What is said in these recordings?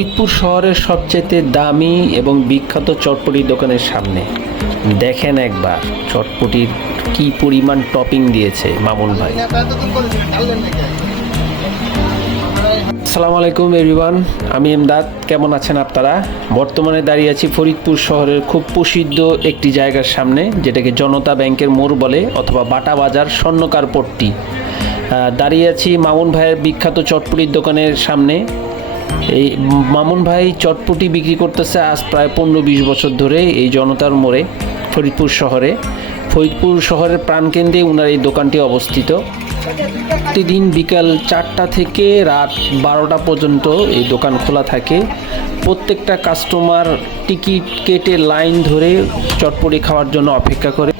ফরিদপুর শহরের সবচেয়ে দামি এবং বিখ্যাত চটপটির দোকানের সামনে। দেখেন একবার, চটপটির কি পরিমাণ টপিং দিয়েছে মামুন ভাই। আসসালামু আলাইকুম এভরিওয়ান, আমি এমদাদ, কেমন আছেন আপনারা? বর্তমানে দাঁড়িয়ে আছি ফরিদপুর শহরের খুব প্রসিদ্ধ একটি জায়গার সামনে, যেটাকে জনতা ব্যাংকের মোড় বলে অথবা বাটা বাজার স্বর্ণকার পট্টি। দাঁড়িয়ে আছি মামুন ভাইয়ের বিখ্যাত চটপটির দোকানের সামনে। এই মামুন ভাই চটপটি বিক্রি করতেছে আজ প্রায় পনেরো বিশ বছর ধরে এই জনতার মোড়ে ফরিদপুর শহরে। ফরিদপুর শহরের প্রাণকেন্দ্রে ওনার এই দোকানটি অবস্থিত। প্রতিদিন বিকাল চারটা থেকে রাত বারোটা পর্যন্ত এই দোকান খোলা থাকে। প্রত্যেকটা কাস্টমার টিকিট কেটে লাইন ধরে চটপটি খাওয়ার জন্য অপেক্ষা করে।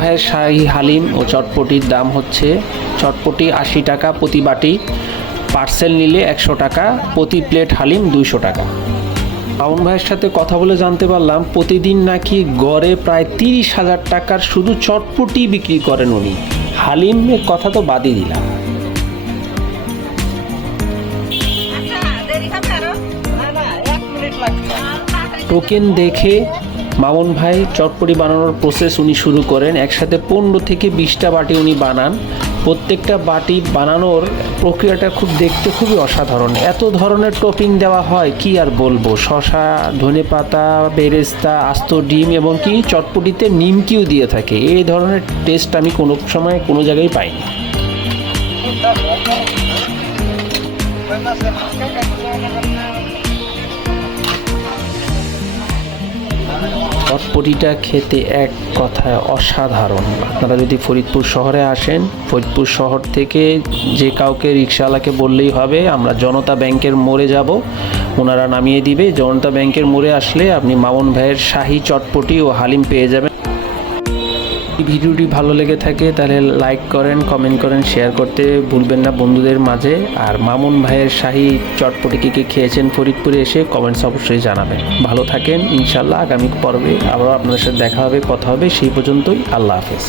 ভাইয়ের শাহি হালিম ও চটপটির দাম হচ্ছে চটপটি আশি টাকা প্রতি বাটি। পার্সেল নিলে একশো টাকা প্রতি প্লেট হালিম দুইশো টাকা। মামুন ভাইয়ের সাথে কথা বলে জানতে পারলাম প্রতিদিন নাকি গড়ে প্রায় তিরিশ হাজার টাকার শুধু চটপটি বিক্রি করেন উনি। হালিমের কথা তো বাদই দিলাম। টোকেন দেখে মামুন ভাই, চটপটি বানানোর প্রসেস উনি শুরু করেন। একসাথে পনেরো থেকে বিশটা বাটি উনি বানান। প্রত্যেকটা বাটি বানানোর প্রক্রিয়াটা খুব দেখতে খুবই অসাধারণ। এত ধরনের টপিং দেওয়া হয়, কি আর বলব? শশা ধনে পাতা বেরেস্তা, আস্ত ডিম এবং কি চটপটিতে নিমকিও দিয়ে থাকে। এই ধরনের টেস্ট আমি কোনো সময় কোনো জায়গায় পাইনি। চটপটিটা খেতে এক কথায় অসাধারণ। আপনারা যদি ফরিদপুর শহরে আসেন, ফরিদপুর শহর থেকে যে কাউকে রিক্সাওয়ালাকে বললেই হবে, আমরা জনতা ব্যাংকের মোড়ে যাব, ওনারা নামিয়ে দিবে। জনতা ব্যাংকের মোড়ে আসলে আপনি মামুন ভাইয়ের শাহী চটপটি ও হালিম পেয়ে যাবেন। ভিডিওটি ভালো লেগে থাকে, তাহলে লাইক করেন কমেন্ট করেন শেয়ার করতে ভুলবেন না বন্ধুদের মাঝে। আর মামুন ভাইয়ের শাহি চটপটি কে কে খেয়েছেন ফরিদপুরে এসে কমেন্টস অবশ্যই জানাবেন। ভালো থাকেন, ইনশাল্লাহ আগামী পর্বে আবারও আপনাদের সাথে দেখা হবে, কথা হবে, সেই পর্যন্তই আল্লাহ হাফেজ।